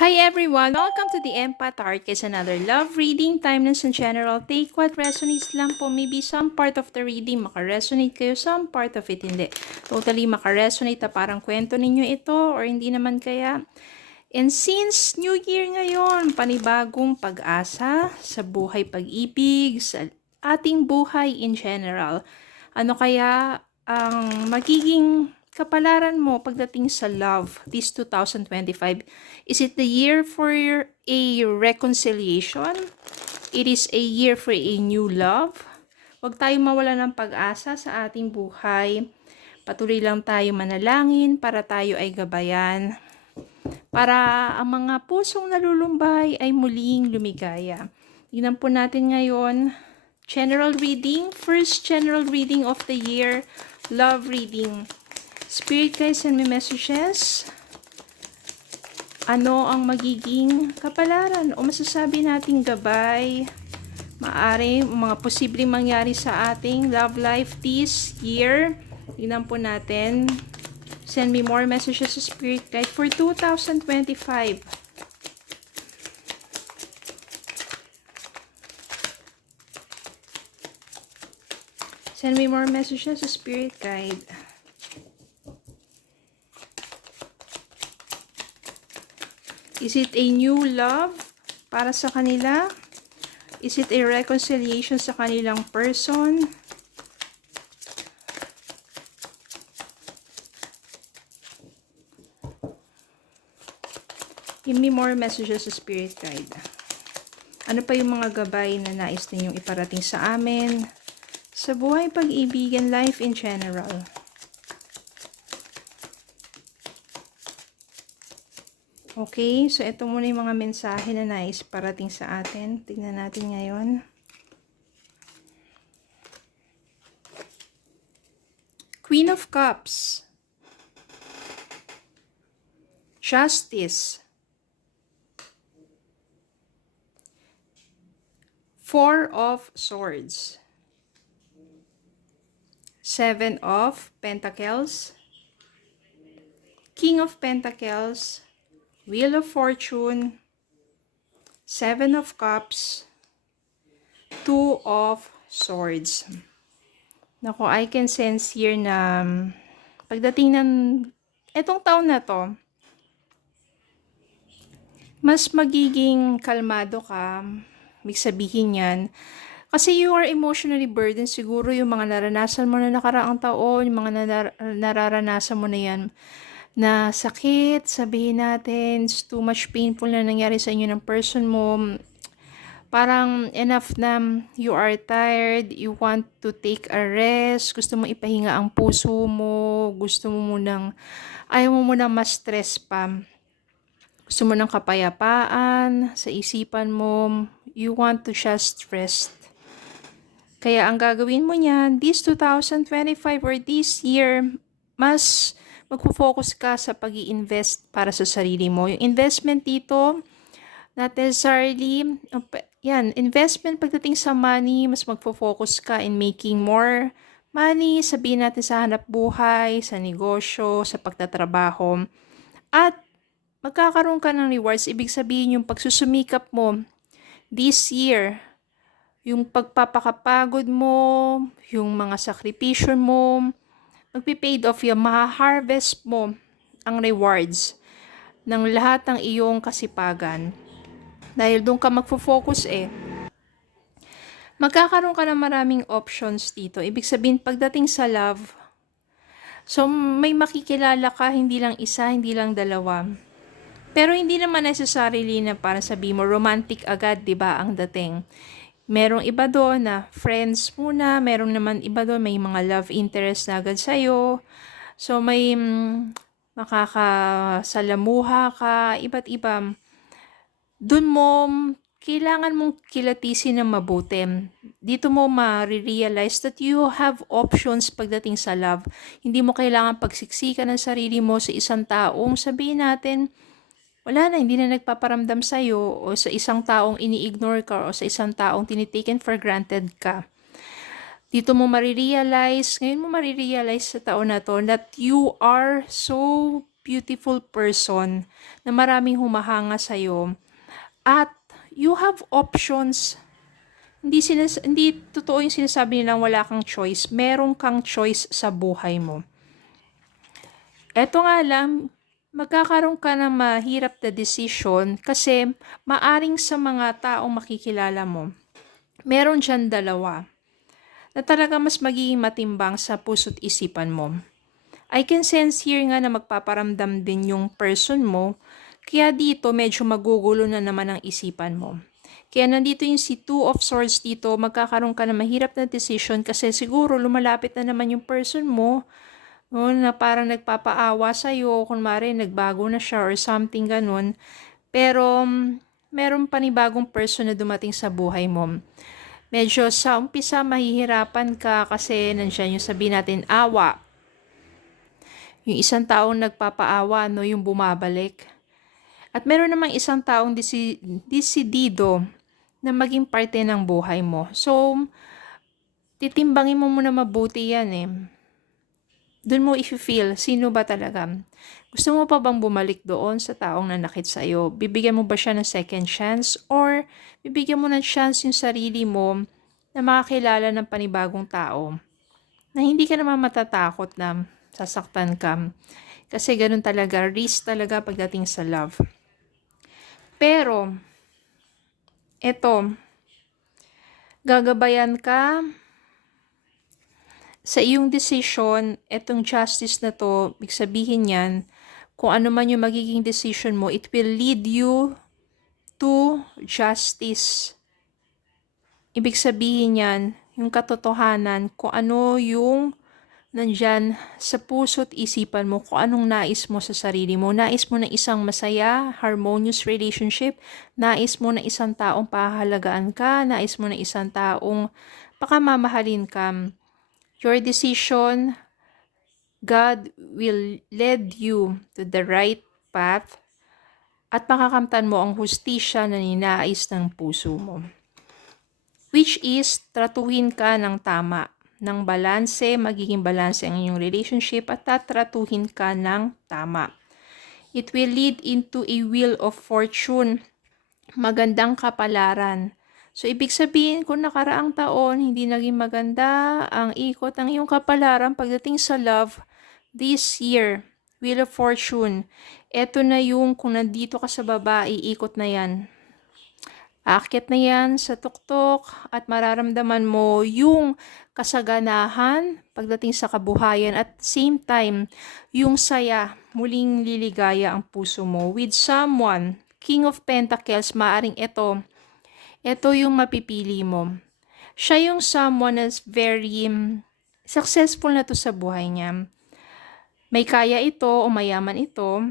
Hi everyone! Welcome to the Empath Art. It's another love reading, timeless and general. Take what resonates lang po. Maybe some part of the reading makaresonate kayo, some part of it hindi. Totally makaresonate na parang kwento ninyo ito or hindi naman kaya. And since New Year ngayon, panibagong pag-asa sa buhay pag-ibig, sa ating buhay in general. Ano kaya ang magiging kapalaran mo pagdating sa love this 2025? Is it the year for a reconciliation? It is a year for a new love? Huwag tayong mawala ng pag-asa sa ating buhay. Patuloy lang tayo manalangin para tayo ay gabayan. Para ang mga pusong nalulumbay ay muling lumigaya. Tingnan po natin ngayon. General reading. First general reading of the year. Love reading. Spirit guys, send me messages. Ano ang magiging kapalaran o masasabi nating gabay? Maari, mga posibleng mangyari sa ating love life this year. Tingnan po natin. Send me more messages to Spirit Guide for 2025. Send me more messages to Spirit Guide. Is it a new love para sa kanila? Is it a reconciliation sa kanilang person? Give me more messages sa Spirit Guide. Ano pa yung mga gabay na nais ninyong iparating sa amin? Sa buhay pag-ibigan, life in general. Okay, so ito muna yung mga mensahe na nais parating sa atin. Tingnan natin ngayon. Queen of Cups. Justice. Four of Swords. Seven of Pentacles. King of Pentacles. Wheel of Fortune, Seven of Cups, Two of Swords. Nako, I can sense here na um, pagdating ng etong taon na to, mas magiging kalmado ka. Ibig sabihin yan. Kasi you are emotionally burdened. Siguro yung mga naranasan mo na nakaraang taon, yung mga narar- nararanasan mo na yan na sakit, sabihin natin, too much painful na nangyari sa inyo ng person mo, parang enough na you are tired, you want to take a rest, gusto mo ipahinga ang puso mo, gusto mo munang, ayaw mo munang mas stress pa. Gusto mo ng kapayapaan sa isipan mo, you want to just rest. Kaya ang gagawin mo niyan, this 2025 or this year, mas magpo-focus ka sa pag invest para sa sarili mo. Yung investment dito, not necessarily, yan, investment pagdating sa money, mas magpo-focus ka in making more money, sabihin natin sa hanap buhay, sa negosyo, sa pagtatrabaho. At magkakaroon ka ng rewards, ibig sabihin yung pagsusumikap mo this year, yung pagpapakapagod mo, yung mga sakripisyo mo, magpipaid off yung maha-harvest mo ang rewards ng lahat ng iyong kasipagan. Dahil doon ka magfo-focus eh. Magkakaroon ka ng maraming options dito. Ibig sabihin, pagdating sa love, so may makikilala ka, hindi lang isa, hindi lang dalawa. Pero hindi naman necessarily na para sabi mo, romantic agad, di ba, ang dating. Merong iba doon na friends muna, merong naman iba doon may mga love interest na agad sa'yo. So may mm, makakasalamuha ka, iba't iba. Doon mo, kailangan mong kilatisin ng mabuti. Dito mo ma-realize that you have options pagdating sa love. Hindi mo kailangan pagsiksikan ng sarili mo sa isang taong sabihin natin, wala na, hindi na nagpaparamdam sa'yo o sa isang taong ini-ignore ka o sa isang taong tinitaken for granted ka. Dito mo marirealize, ngayon mo marirealize sa taon na to that you are so beautiful person na maraming humahanga sa'yo. At you have options. Hindi, sinas- hindi totoo yung sinasabi nilang wala kang choice. Meron kang choice sa buhay mo. Eto nga lang, magkakaroon ka ng mahirap na decision kasi maaring sa mga taong makikilala mo, meron dyan dalawa na talaga mas magiging matimbang sa puso't isipan mo. I can sense here nga na magpaparamdam din yung person mo, kaya dito medyo magugulo na naman ang isipan mo. Kaya nandito yung si Two of Swords dito, magkakaroon ka ng mahirap na decision kasi siguro lumalapit na naman yung person mo, no, na parang nagpapaawa sa'yo, kunwari nagbago na siya or something ganun. Pero mm, meron panibagong person na dumating sa buhay mo. Medyo sa umpisa mahihirapan ka kasi nandiyan yung sabihin natin awa. Yung isang taong nagpapaawa, no, yung bumabalik. At meron namang isang taong disi, disidido na maging parte ng buhay mo. So, titimbangin mo muna mabuti yan eh. Doon mo i-feel sino ba talaga. Gusto mo pa bang bumalik doon sa taong nanakit sa'yo? Bibigyan mo ba siya ng second chance? Or bibigyan mo ng chance yung sarili mo na makakilala ng panibagong tao? Na hindi ka naman matatakot na sasaktan ka. Kasi ganun talaga, risk talaga pagdating sa love. Pero, eto, gagabayan ka sa iyong decision, etong justice na to, ibig sabihin yan, kung ano man yung magiging decision mo, it will lead you to justice. Ibig sabihin yan, yung katotohanan, kung ano yung nandyan sa puso't isipan mo kung anong nais mo sa sarili mo. Nais mo ng isang masaya, harmonious relationship. Nais mo ng isang taong pahalagaan ka. Nais mo ng isang taong pakamamahalin ka. Your decision, God will lead you to the right path at makakamtan mo ang hustisya na ninais ng puso mo. Which is, tratuhin ka ng tama ng balanse, magiging balanse ang inyong relationship at tatratuhin ka ng tama. It will lead into a wheel of fortune, magandang kapalaran. So, ibig sabihin, kung nakaraang taon, hindi naging maganda ang ikot ng iyong kapalaran pagdating sa love, this year, wheel of fortune, eto na yung kung nandito ka sa baba, iikot na yan. Akit na yan sa tuktok at mararamdaman mo yung kasaganahan pagdating sa kabuhayan at same time yung saya muling liligaya ang puso mo with someone King of Pentacles maaring ito ito yung mapipili mo siya yung someone that's very um, successful na to sa buhay niya may kaya ito o mayaman ito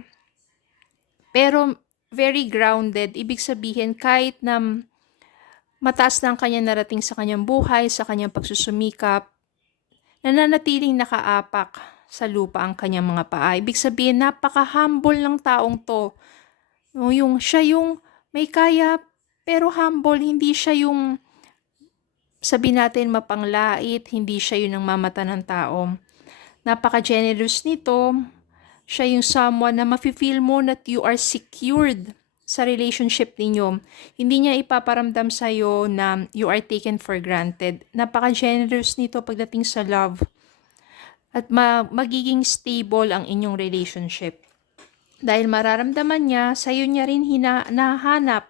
pero very grounded ibig sabihin kahit na mataas na ang kanyang narating sa kanyang buhay, sa kanyang pagsusumikap, nananatiling nakaapak sa lupa ang kanyang mga paa. Ibig sabihin, napaka-humble ng taong to. Yung, siya yung may kaya, pero humble, hindi siya yung sabi natin mapanglait, hindi siya yung nang mamata ng tao. Napaka-generous nito. Siya yung someone na mafe-feel mo that you are secured sa relationship ninyo, hindi niya ipaparamdam sa iyo na you are taken for granted. Napaka-generous nito pagdating sa love. At ma- magiging stable ang inyong relationship. Dahil mararamdaman niya, sa iyo niya rin hina- nahanap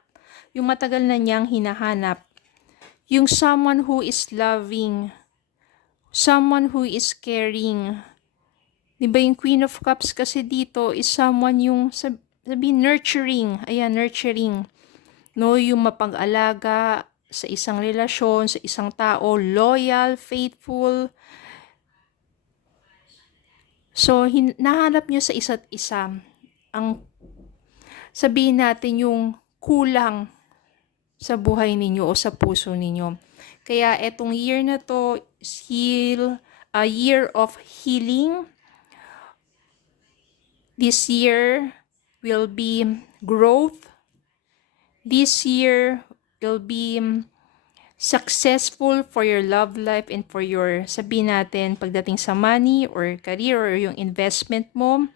yung matagal na niyang hinahanap. Yung someone who is loving, someone who is caring. Di ba yung Queen of Cups kasi dito is someone yung sab- sabi nurturing, ayan, nurturing. No, yung mapag-alaga sa isang relasyon, sa isang tao, loyal, faithful. So, hin- nahanap nyo sa isa't isa ang sabihin natin yung kulang sa buhay ninyo o sa puso ninyo. Kaya etong year na to heal, a year of healing. This year, will be growth. This year will be successful for your love life and for your, sabihin natin, pagdating sa money or career or yung investment mo.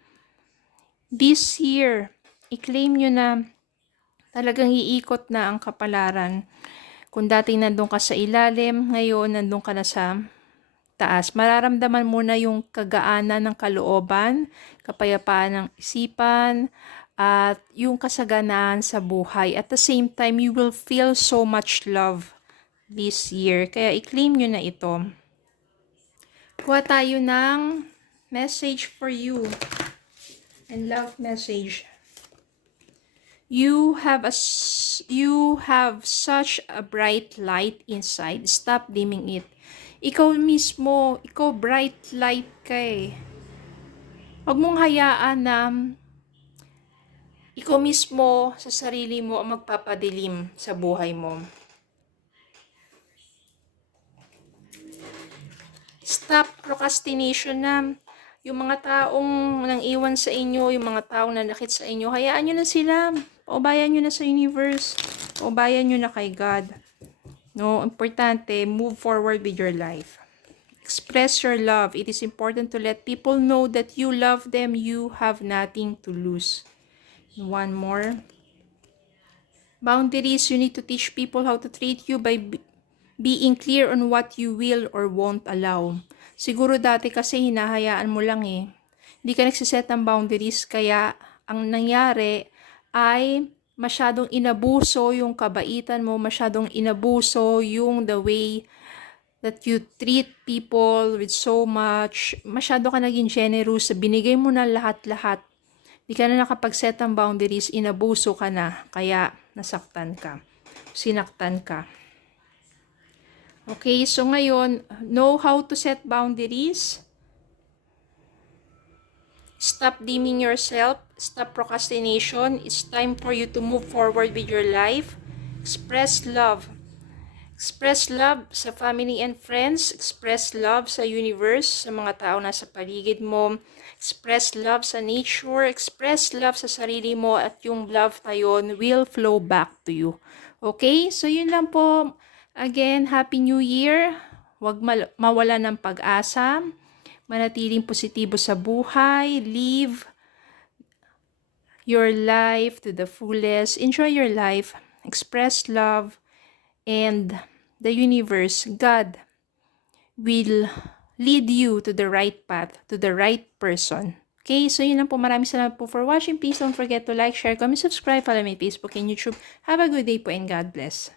This year, i-claim nyo na talagang iikot na ang kapalaran. Kung dati nandun ka sa ilalim, ngayon nandun ka na sa taas. Mararamdaman mo na yung kagaanan ng kalooban, kapayapaan ng isipan, at yung kasaganaan sa buhay. At the same time, you will feel so much love this year. Kaya i-claim nyo na ito. Kuha tayo ng message for you. And love message. You have a you have such a bright light inside. Stop dimming it. Ikaw mismo, ikaw bright light ka eh. Huwag mong hayaan na ikaw mismo sa sarili mo ang magpapadilim sa buhay mo. Stop procrastination na yung mga taong nang iwan sa inyo, yung mga taong nanakit sa inyo, hayaan nyo na sila. Paubayan nyo na sa universe. Paubayan nyo na kay God. No, importante, move forward with your life. Express your love. It is important to let people know that you love them. You have nothing to lose. One more. Boundaries, you need to teach people how to treat you by be- being clear on what you will or won't allow. Siguro dati kasi hinahayaan mo lang eh. Hindi ka nagsiset ng boundaries kaya ang nangyari ay masyadong inabuso yung kabaitan mo, masyadong inabuso yung the way that you treat people with so much. Masyado ka naging generous, binigay mo na lahat-lahat. Di ka na nakapag-set ng boundaries, inabuso ka na, kaya nasaktan ka, sinaktan ka. Okay, so ngayon, know how to set boundaries. Stop dimming yourself. Stop procrastination. It's time for you to move forward with your life. Express love. Express love sa family and friends. Express love sa universe, sa mga tao na sa paligid mo. Express love sa nature. Express love sa sarili mo at yung love na will flow back to you. Okay? So, yun lang po. Again, Happy New Year. Huwag mawala ng pag-asa. Manatiling positibo sa buhay. Live your life to the fullest. Enjoy your life. Express love. And the universe, God, will lead you to the right path, to the right person. Okay, so yun lang po. Maraming salamat po for watching. Please don't forget to like, share, comment, subscribe, follow me Facebook and YouTube. Have a good day po and God bless.